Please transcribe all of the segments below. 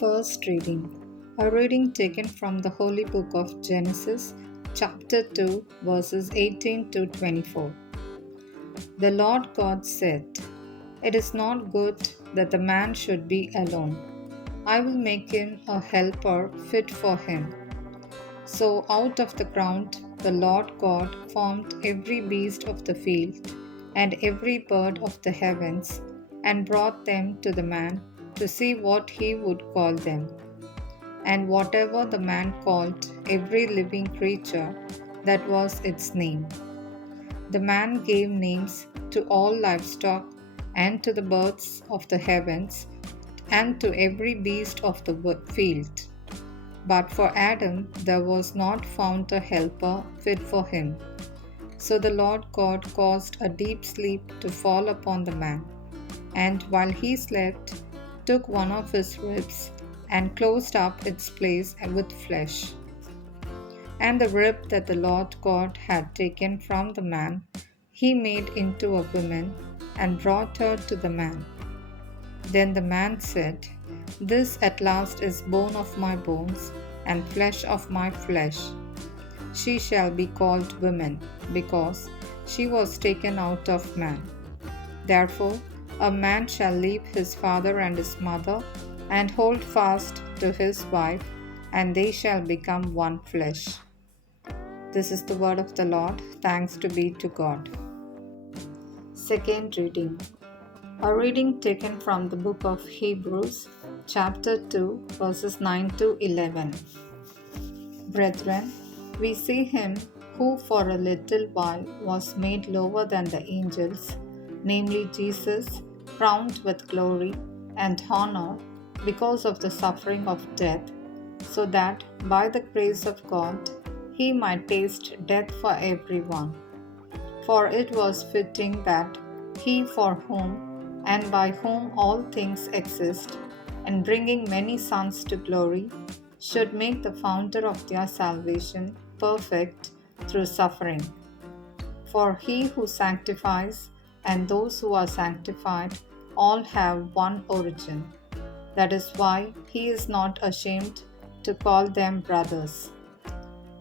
First reading. A reading taken from the Holy Book of Genesis, chapter 2, verses 18 to 24. The Lord God said, "It is not good that the man should be alone. I will make him a helper fit for him." So out of the ground the Lord God formed every beast of the field and every bird of the heavens, and brought them to the man to see what he would call them. And whatever the man called every living creature, that was its name. The man gave names to all livestock, and to the birds of the heavens, and to every beast of the field. But for Adam there was not found a helper fit for him. So the Lord God caused a deep sleep to fall upon the man, and while he slept, took one of his ribs and closed up its place with flesh. And the rib that the Lord God had taken from the man, he made into a woman and brought her to the man. Then the man said, "This at last is bone of my bones and flesh of my flesh. She shall be called woman, because she was taken out of man. Therefore, a man shall leave his father and his mother, and hold fast to his wife, and they shall become one flesh." This is the word of the Lord. Thanks be to God. Second reading. A reading taken from the book of Hebrews, chapter 2, verses 9 to 11. Brethren, we see him who for a little while was made lower than the angels, namely Jesus, crowned with glory and honor because of the suffering of death, so that by the grace of God he might taste death for everyone. For it was fitting that he, for whom and by whom all things exist, and bringing many sons to glory, should make the founder of their salvation perfect through suffering. For he who sanctifies and those who are sanctified all have one origin. That is why he is not ashamed to call them brothers.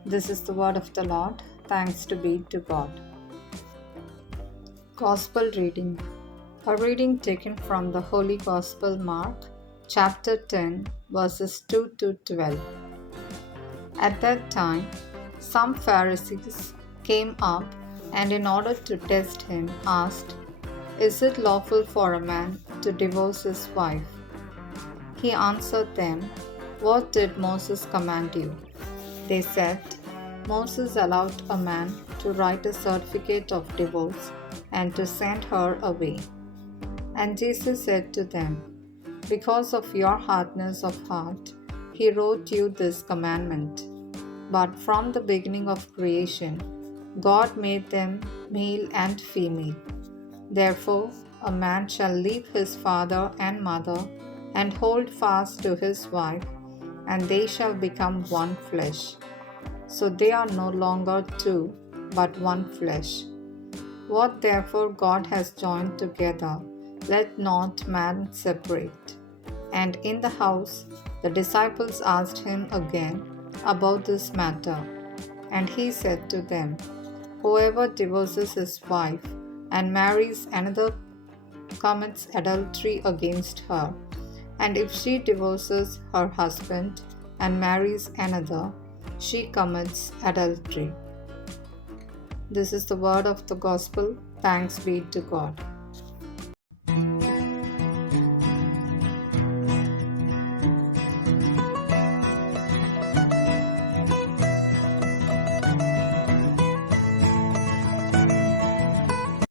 This is the word of the Lord. Thanks be to God. Gospel reading. A reading taken from the Holy Gospel Mark, chapter 10, verses 2 to 12. At that time, some Pharisees came up, and in order to test him, asked, "Is it lawful for a man to divorce his wife?" He answered them, "What did Moses command you?" They said, "Moses allowed a man to write a certificate of divorce and to send her away." And Jesus said to them, "Because of your hardness of heart, he wrote you this commandment. But from the beginning of creation, God made them male and female. Therefore, a man shall leave his father and mother and hold fast to his wife, and they shall become one flesh. So they are no longer two, but one flesh. What therefore God has joined together, let not man separate." And in the house the disciples asked him again about this matter. And he said to them, "Whoever divorces his wife and marries another commits adultery against her. And if she divorces her husband and marries another, she commits adultery." This is the word of the gospel. Thanks be to God.